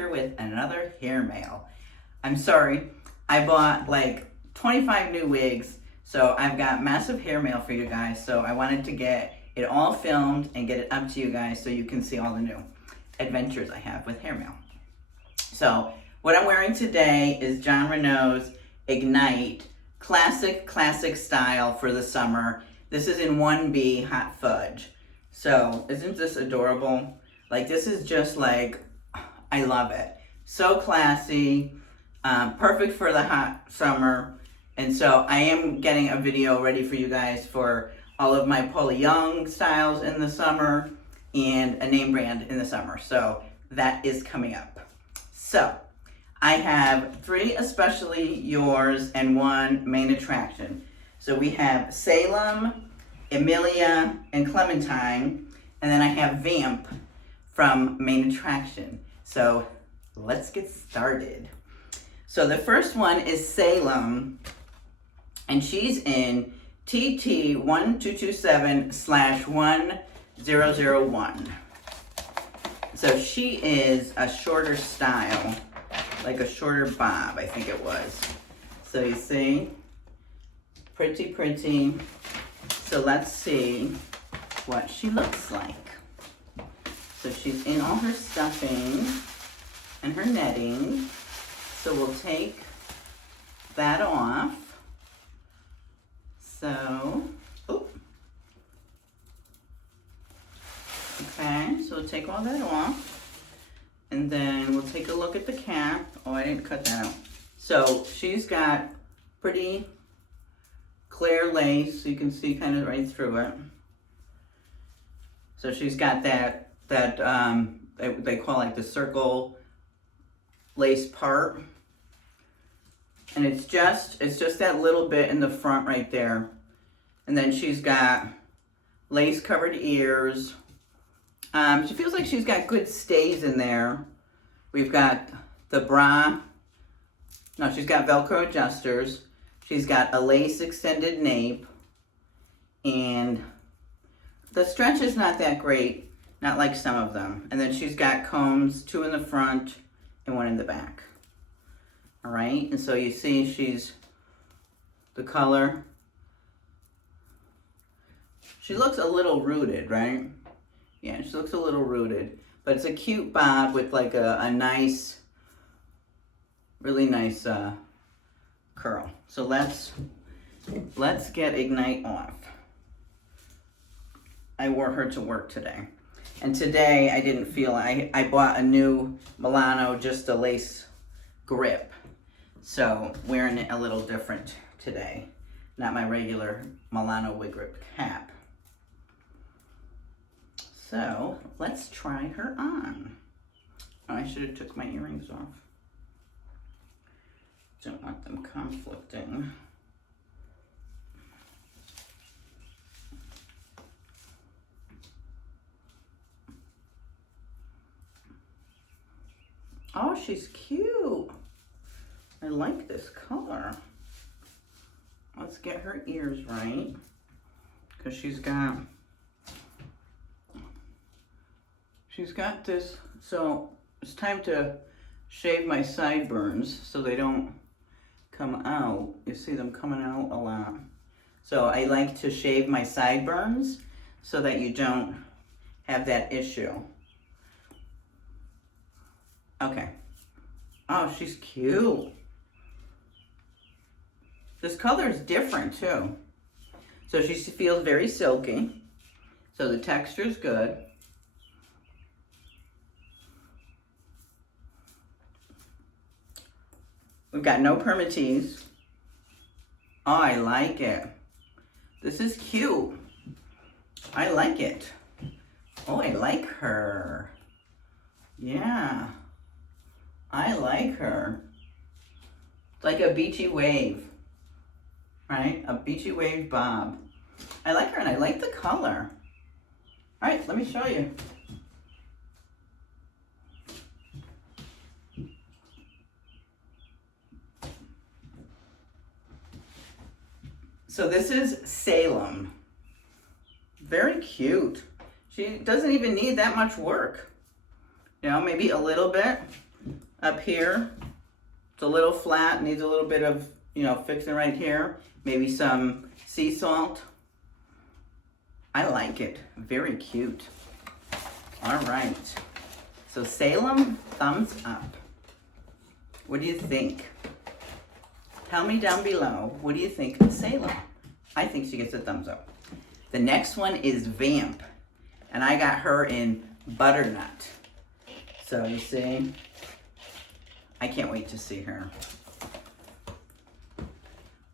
here with another hair mail. I'm sorry, I bought like 25 new wigs, so I've got massive hair mail for you guys, so I wanted to get it all filmed and get it up to you guys so you can see all the new adventures I have with hair mail. So what I'm wearing today is Jon Renau's Ignite classic style for the summer. This is in 1B Hot Fudge. So isn't this adorable? Like, this is just like, I love it. So classy, perfect for the hot summer. And so I am getting a video ready for you guys for all of my Paula Young styles in the summer and a name brand in the summer. So that is coming up. So I have 3 especially yours and 1 main attraction. So we have Salem, Emmela, and Clementine, and then I have Vamp from main attraction. So let's get started. So the first one is Salem, and she's in TT1227/1001. So she is a shorter style, like a shorter bob, I think it was. So you see, pretty. So let's see what she looks like. So she's in all her stuffing and her netting. So we'll take that off. So, okay, so we'll take all that off. And then we'll take a look at the cap. Oh, I didn't cut that out. So she's got pretty clear lace, so you can see kind of right through it. So she's got that they call like the circle lace part, and it's just that little bit in the front right there. And then she's got lace covered ears. She feels like she's got good stays in there. We've got the bra. No, she's got Velcro adjusters. She's got a lace extended nape, and the stretch is not that great, not like some of them. And then she's got combs, 2 in the front and 1 in the back. All right, and so you see she's the color. She looks a little rooted, right? Yeah, she looks a little rooted, but it's a cute bob with like a nice, really nice curl. So let's get Ignite off. I wore her to work today. And today I didn't feel, I bought a new Milano, just a lace grip. So wearing it a little different today. Not my regular Milano wig grip cap. So let's try her on. Oh, I should have took my earrings off. Don't want them conflicting. Oh, she's cute. I like this color. Let's get her ears right, because she's got this. So it's time to shave my sideburns so they don't come out. You see them coming out a lot. So I like to shave my sideburns so that you don't have that issue. Okay. Oh, she's cute. This color is different too. So she feels very silky. So the texture is good. We've got no permatease. Oh, I like it. This is cute. I like it. Oh, I like her. Yeah. I like her. It's like a beachy wave, right? A beachy wave bob. I like her, and I like the color. All right, let me show you. So this is Salem. Very cute. She doesn't even need that much work. You know, maybe a little bit, up here. It's a little flat, needs a little bit of, you know, fixing right here. Maybe some sea salt. I like it. Very cute. All right. So Salem, thumbs up. What do you think? Tell me down below, what do you think of Salem? I think she gets a thumbs up. The next one is Vamp. And I got her in Butternut. So you see, I can't wait to see her.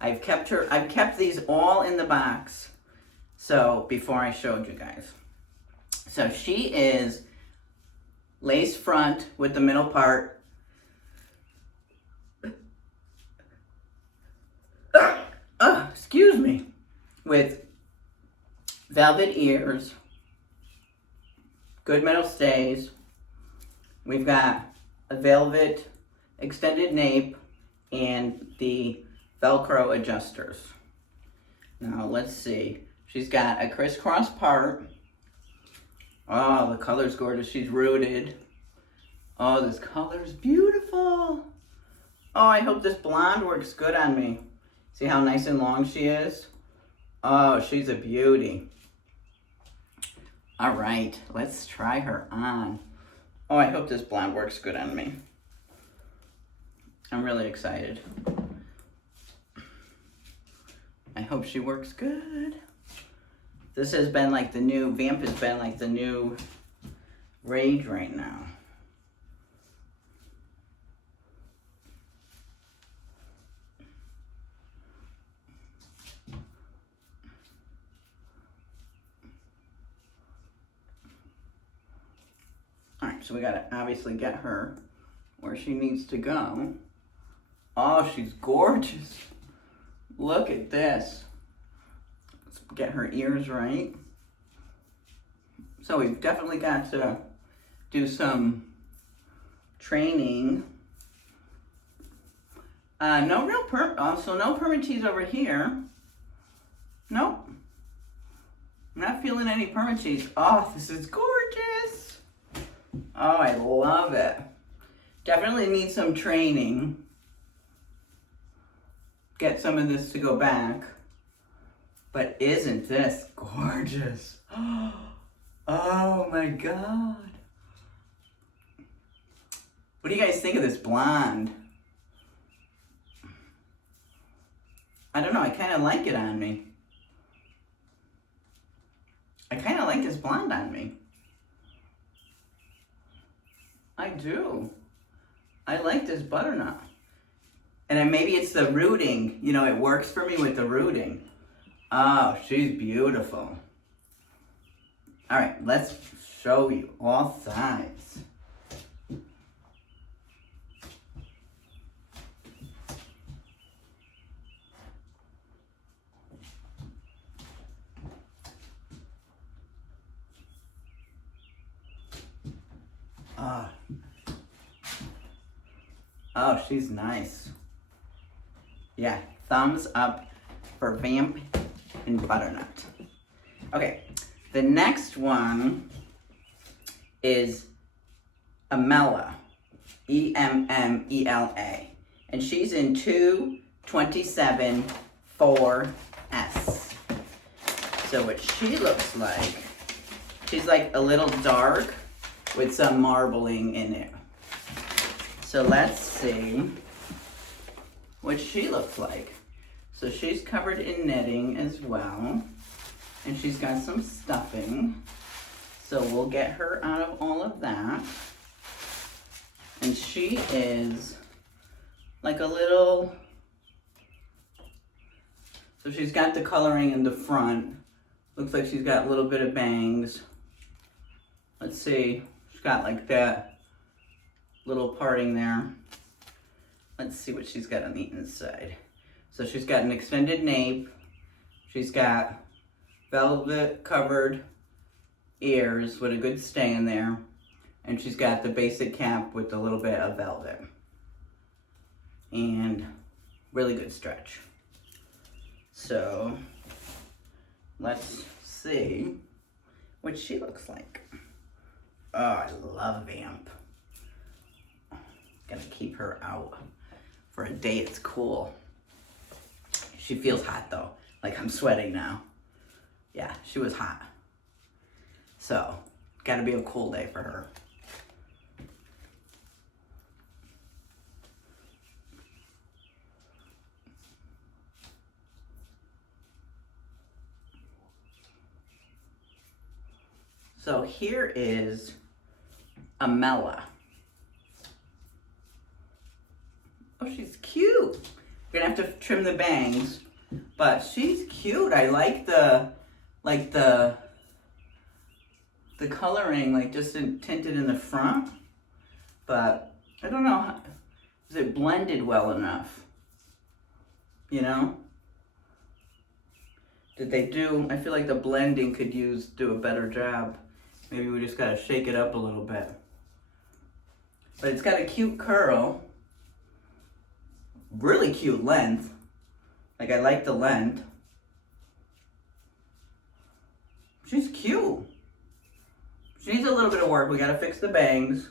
I've kept these all in the box. So before I showed you guys. So she is lace front with the middle part. Excuse me. With velvet ears. Good metal stays. We've got a velvet extended nape and the Velcro adjusters. Now let's see. She's got a crisscross part. Oh, the color's gorgeous. She's rooted. Oh, this color's beautiful. Oh, I hope this blonde works good on me. See how nice and long she is? Oh, she's a beauty. All right, let's try her on. Oh, I hope this blonde works good on me. I'm really excited. I hope she works good. This has been like the new, Vamp has been like the new rage right now. All right, so we gotta obviously get her where she needs to go. Oh, she's gorgeous. Look at this. Let's get her ears right. So we've definitely got to do some training. No real so no permatease over here. Nope. I'm not feeling any permatease. Oh, this is gorgeous. Oh, I love it. Definitely need some training. Get some of this to go back. But isn't this gorgeous? Oh my God. What do you guys think of this blonde? I don't know, I kind of like it on me. I kind of like this blonde on me. I do. I like this butternut. And then maybe it's the rooting. You know, it works for me with the rooting. Oh, she's beautiful. All right, let's show you all sides. Oh, she's nice. Yeah, thumbs up for Vamp and Butternut. Okay, the next one is Emmela, E-M-M-E-L-A. And she's in 227 4S. So what she looks like, she's like a little dark with some marbling in it. So let's see what she looks like. So she's covered in knitting as well. And she's got some stuffing. So we'll get her out of all of that. And she is like a little, so she's got the coloring in the front. Looks like she's got a little bit of bangs. Let's see, she's got like that little parting there. Let's see what she's got on the inside. So she's got an extended nape. She's got velvet covered ears with a good stay in there. And she's got the basic cap with a little bit of velvet. And really good stretch. So let's see what she looks like. Oh, I love Vamp. Gonna keep her out for a day. It's cool. She feels hot though. Like I'm sweating now. Yeah, she was hot. So, gotta be a cool day for her. So here is Emmela. Oh, she's cute. We're gonna have to trim the bangs, but she's cute. I like the coloring, like just tinted in the front, but I don't know, is it blended well enough? You know? Did they do, I feel like the blending could do a better job. Maybe we just gotta shake it up a little bit. But it's got a cute curl. Really cute length. Like I like the length. She's cute. She needs a little bit of work. We gotta fix the bangs.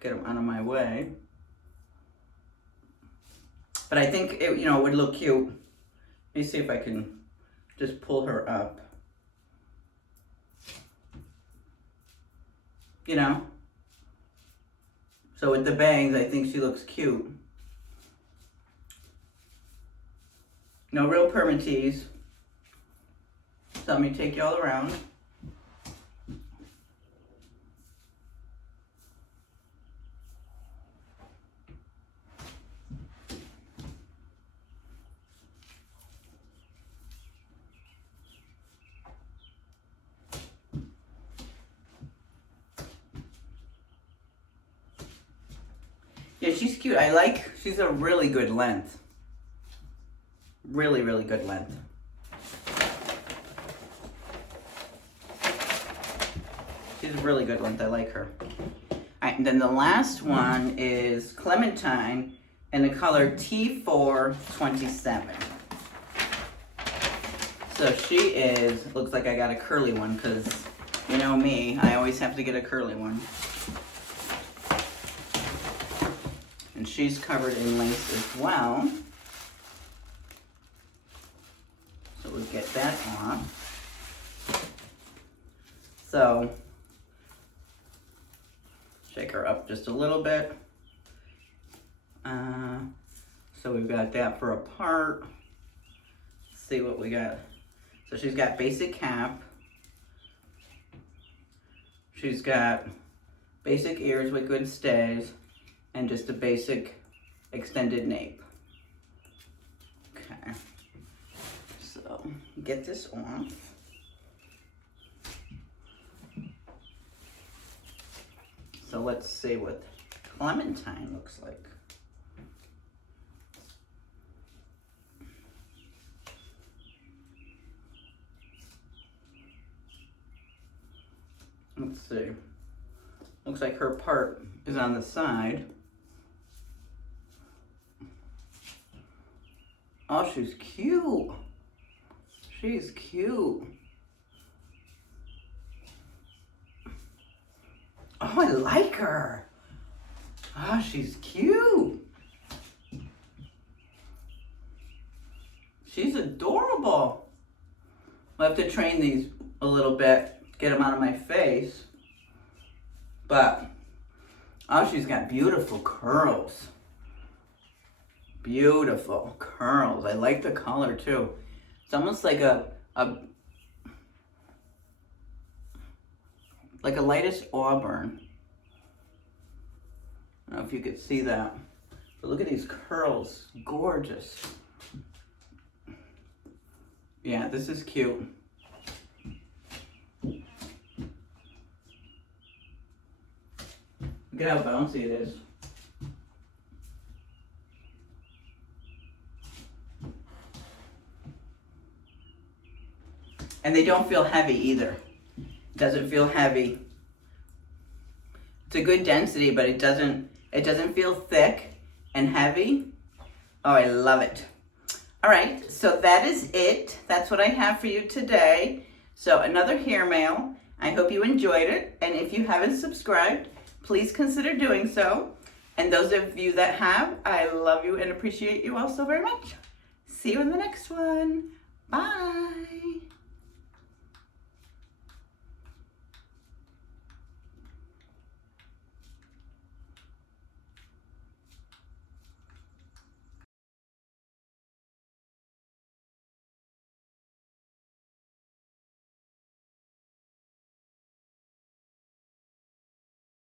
Get them out of my way. But I think it, you know, it would look cute. Let me see if I can just pull her up. You know? So with the bangs, I think she looks cute. No real permatease. So let me take y'all around. Yeah, she's cute. She's a really good length. Really, really good length. She's a really good length. I like her. All right, and then the last one is Clementine in the color T427. So she is, looks like I got a curly one because you know me, I always have to get a curly one. And she's covered in lace as well. So we'll get that off. So, shake her up just a little bit. So we've got that for a part. Let's see what we got. So she's got basic cap. She's got basic ears with good stays. And just a basic extended nape. Okay. So, get this off. So let's see what Clementine looks like. Let's see. Looks like her part is on the side. Oh, she's cute. She's cute. Oh, I like her. Oh, she's cute. She's adorable. I'll have to train these a little bit, get them out of my face. But, oh, she's got beautiful curls. Beautiful curls. I like the color too. It's almost like a lightest auburn. I don't know if you could see that. But look at these curls. Gorgeous. Yeah, this is cute. Look at how bouncy it is. And they don't feel heavy either. It doesn't feel heavy. It's a good density, but it doesn't feel thick and heavy. Oh, I love it. All right, so that is it. That's what I have for you today. So another hair mail. I hope you enjoyed it. And if you haven't subscribed, please consider doing so. And those of you that have, I love you and appreciate you all so very much. See you in the next one. Bye.